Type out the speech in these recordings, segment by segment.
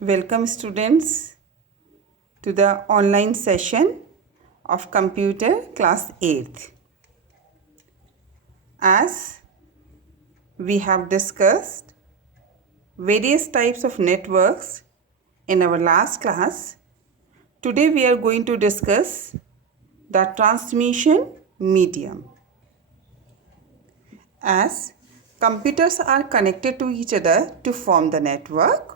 Welcome students to the online session of computer class 8th. As we have discussed various types of networks in our last class, today we are going to discuss the transmission medium. As computers are connected to each other to form the network,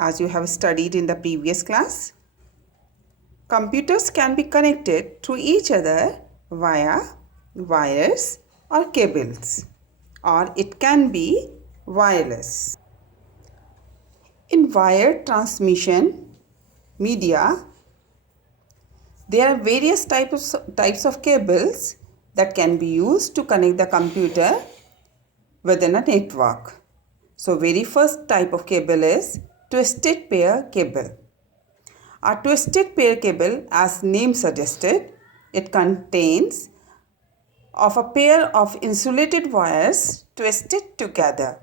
as you have studied in the previous class, computers can be connected to each other via wires or cables, or it can be wireless. In wired transmission media, there are various types of cables that can be used to connect the computer within a network. So, very first type of cable is twisted pair cable. A twisted pair cable, as name suggested, it contains of a pair of insulated wires twisted together.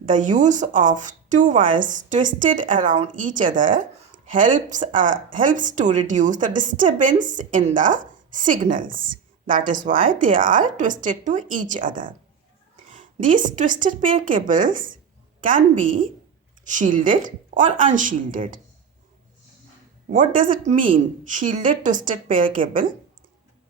The use of two wires twisted around each other helps to reduce the disturbance in the signals. That is why they are twisted to each other. These twisted pair cables can be shielded or unshielded. What does it mean, shielded twisted pair cable?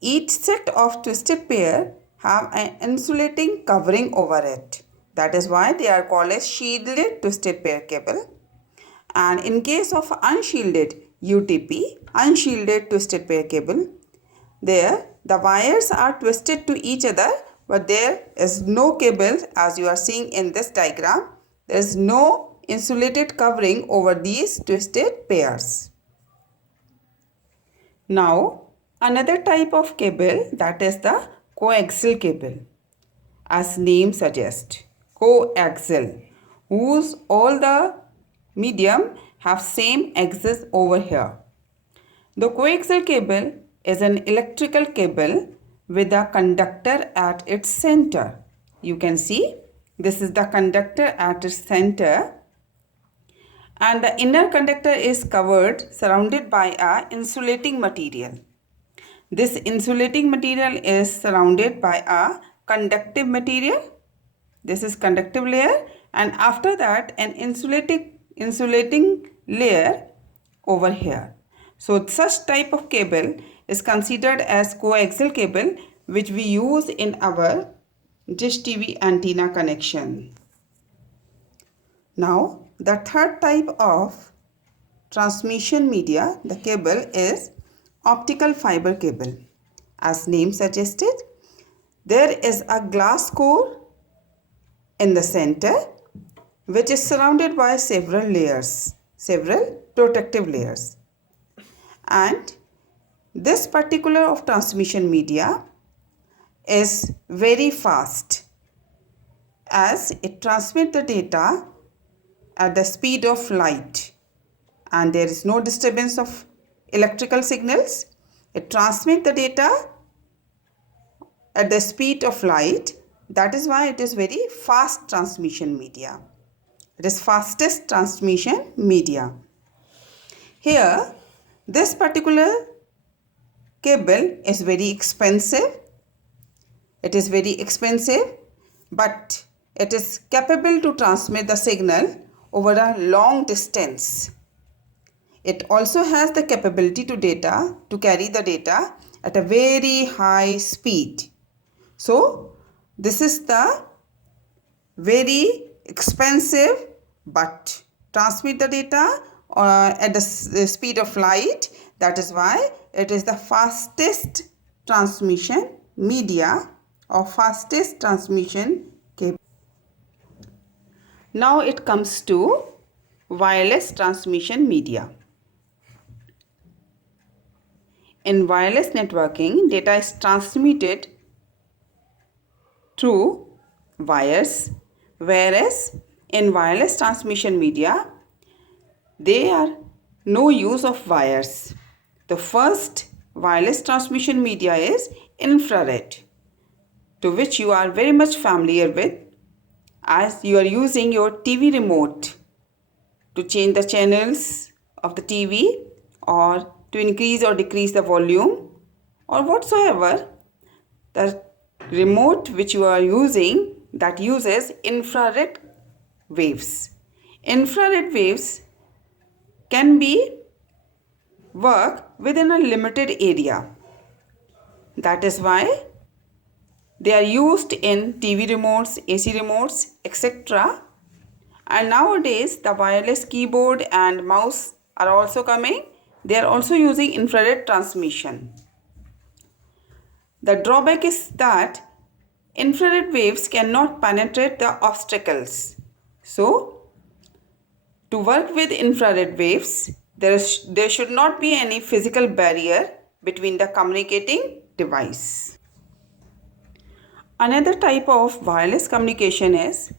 Each set of twisted pair have an insulating covering over it. That is why they are called as shielded twisted pair cable. And in case of unshielded UTP, unshielded twisted pair cable, there the wires are twisted to each other, but there is no cable, as you are seeing in this diagram. There is no insulated covering over these twisted pairs. Now, another type of cable, that is the coaxial cable. As name suggests, coaxial, whose all the medium have same axis over here. The coaxial cable is an electrical cable with a conductor at its center. You can see this is the conductor at its center, and the inner conductor is surrounded by a insulating material. This insulating material is surrounded by a conductive material. This is conductive layer, and after that an insulating layer over here. So such type of cable is considered as coaxial cable, which we use in our dish TV antenna connection. Now, the third type of transmission media, the cable, is optical fiber cable. As name suggested, there is a glass core in the center which is surrounded by several layers, several protective layers. And this particular of transmission media is very fast, as it transmits the data at the speed of light, and there is no disturbance of electrical signals. It transmits the data at the speed of light. That is why it is very fast transmission media. It is fastest transmission media. Here, this particular cable is very expensive. It is very expensive, but it is capable to transmit the signal over a long distance. It also has the capability to carry the data at a very high speed. So, this is the very expensive but transmit the data at the speed of light. That is why it is the fastest transmission media or fastest transmission cable. Now it comes to wireless transmission media. In wireless networking, data is transmitted through wires, whereas in wireless transmission media, there are no use of wires. The first wireless transmission media is infrared, to which you are very much familiar with, as you are using your TV remote to change the channels of the TV, or to increase or decrease the volume, or whatsoever. The remote which you are using, that uses infrared waves. Infrared waves can be work within a limited area. That is why they are used in TV remotes, AC remotes, etc. And nowadays the wireless keyboard and mouse are also coming. They are also using infrared transmission. The drawback is that infrared waves cannot penetrate the obstacles. So, to work with infrared waves, there should not be any physical barrier between the communicating device. Another type of wireless communication is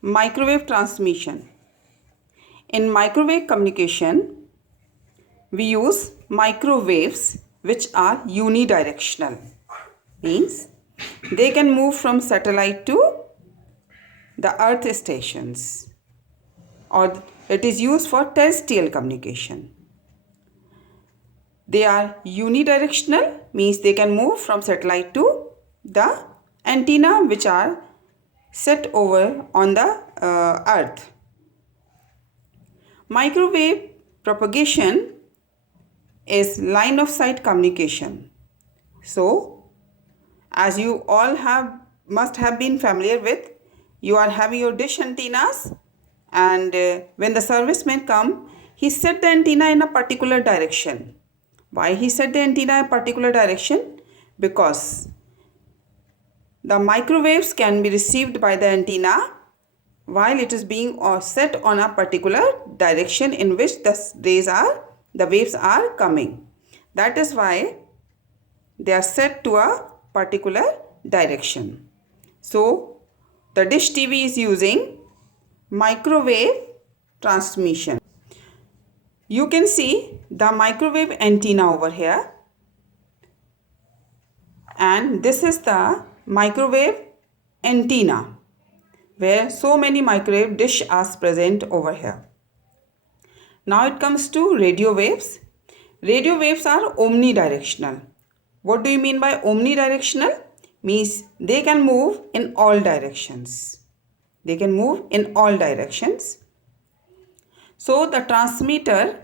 microwave transmission. In microwave communication, we use microwaves which are unidirectional. Means they can move from satellite to the earth stations, or it is used for terrestrial communication. They are unidirectional, means they can move from satellite to the antenna which are set over on the earth. Microwave propagation is line of sight communication. So, as you all must have been familiar with, you are having your dish antennas, and when the serviceman come, he set the antenna in a particular direction. Why he set the antenna in a particular direction? Because the microwaves can be received by the antenna while it is being set on a particular direction in which the waves are coming. That is why they are set to a particular direction. So, the dish TV is using microwave transmission. You can see the microwave antenna over here, and this is the microwave antenna where so many microwave dish are present over here. Now it comes to radio waves. Radio waves are omnidirectional. What do you mean by omnidirectional? Means they can move in all directions. They can move in all directions. So the transmitter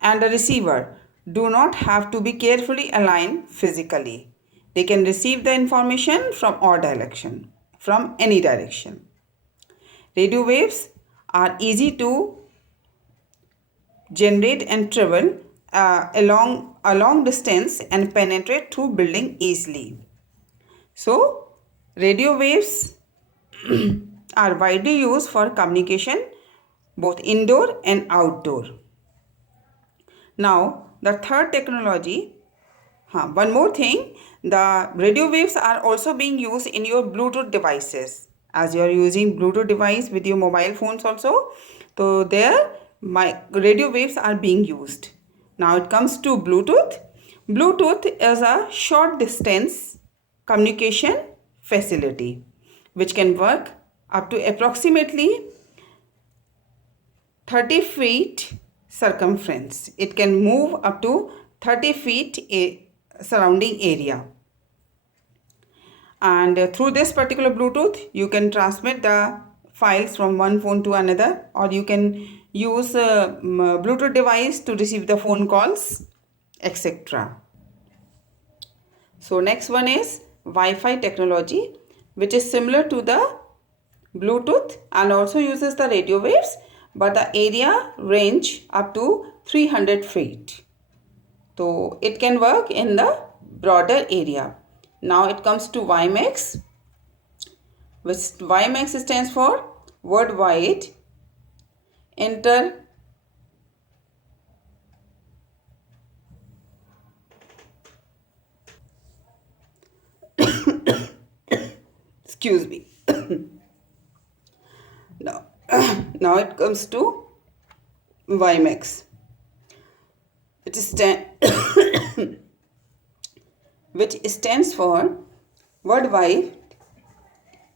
and the receiver do not have to be carefully aligned physically. They can receive the information from all direction, from any direction. Radio waves are easy to generate and travel along a long distance and penetrate through building easily. So, radio waves are widely used for communication both indoor and outdoor. Now, the third technology, one more thing, the radio waves are also being used in your Bluetooth devices. As you are using Bluetooth device with your mobile phones also, so there radio waves are being used. Now it comes to Bluetooth. Bluetooth is a short distance communication facility which can work up to approximately 30 feet circumference. It can move up to 30 feet surrounding area. And through this particular Bluetooth, you can transmit the files from one phone to another, or you can use a Bluetooth device to receive the phone calls, etc. So next one is Wi-Fi technology, which is similar to the Bluetooth and also uses the radio waves, but the area range up to 300 feet. So it can work in the broader area. Now it comes to WiMAX, which WiMAX stands for Worldwide excuse me. Now it comes to WiMAX. It is which stands for Worldwide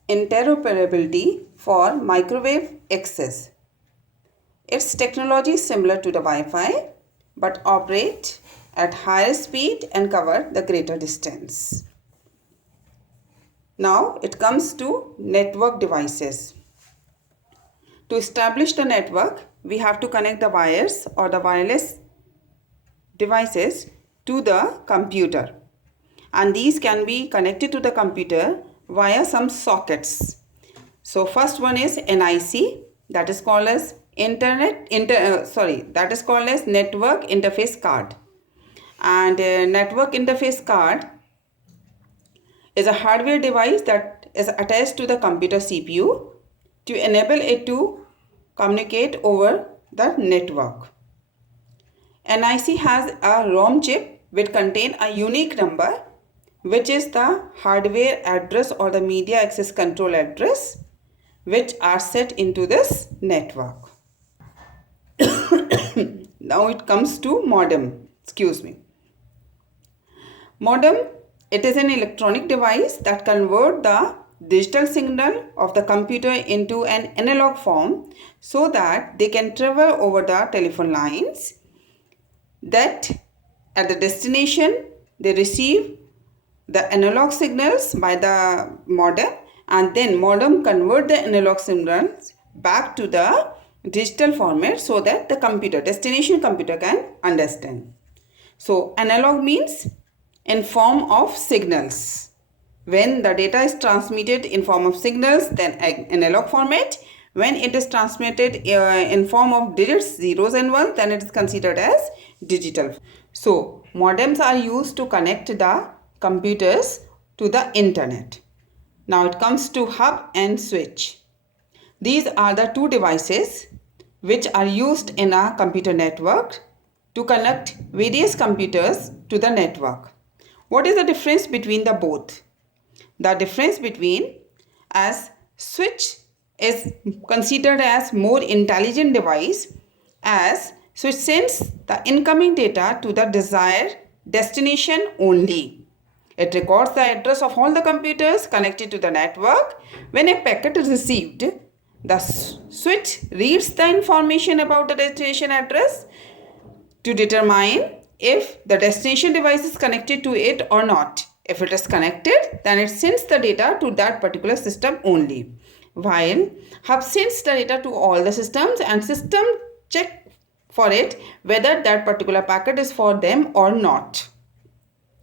Interoperability for Microwave Access. Its technology is similar to the Wi-Fi but operate at higher speed and cover the greater distance. Now it comes to network devices. To establish the network, we have to connect the wires or the wireless devices to the computer, and these can be connected to the computer via some sockets. So first one is NIC, that is called as network interface card. And network interface card is a hardware device that is attached to the computer CPU to enable it to communicate over the network. NIC has a ROM chip which contains a unique number, which is the hardware address or the media access control address, which are set into this network. Now it comes to modem. Modem, it is an electronic device that converts the digital signal of the computer into an analog form so that they can travel over the telephone lines. That at the destination they receive the analog signals by the modem, and then modem convert the analog signals back to the digital format so that the destination computer can understand. So analog means in form of signals. When the data is transmitted in form of signals, then analog format. When it is transmitted in form of digits, zeros and ones, then it is considered as digital. So modems are used to connect the computers to the internet. Now it comes to hub and switch. These are the two devices which are used in a computer network to connect various computers to the network. What is the difference between the both? The difference between as switch is considered as more intelligent device, as switch sends the incoming data to the desired destination only. It records the address of all the computers connected to the network. When a packet is received, the switch reads the information about the destination address to determine if the destination device is connected to it or not. If it is connected, then it sends the data to that particular system only, while hub sends the data to all the systems and system check for it whether that particular packet is for them or not.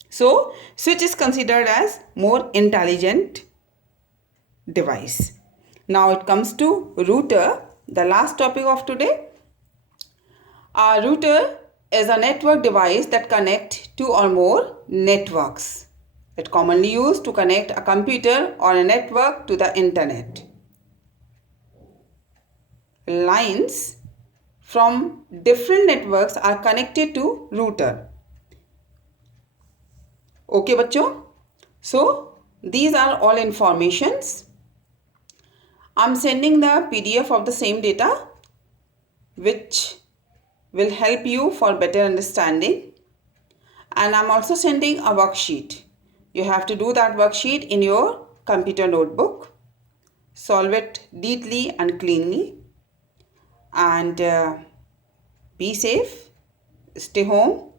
So switch is considered as more intelligent device. Now it comes to router, the last topic of today. A router is a network device that connects two or more networks. It commonly used to connect a computer or a network to the internet. Lines from different networks are connected to router. Okay, bachcho? So these are all informations. I'm sending the PDF of the same data, which will help you for better understanding. And I'm also sending a worksheet. You have to do that worksheet in your computer notebook. Solve it neatly and cleanly. And be safe. Stay home.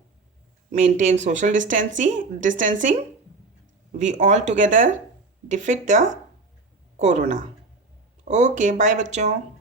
Maintain social distancing. We all together defeat the corona. Okay, bye bachcho.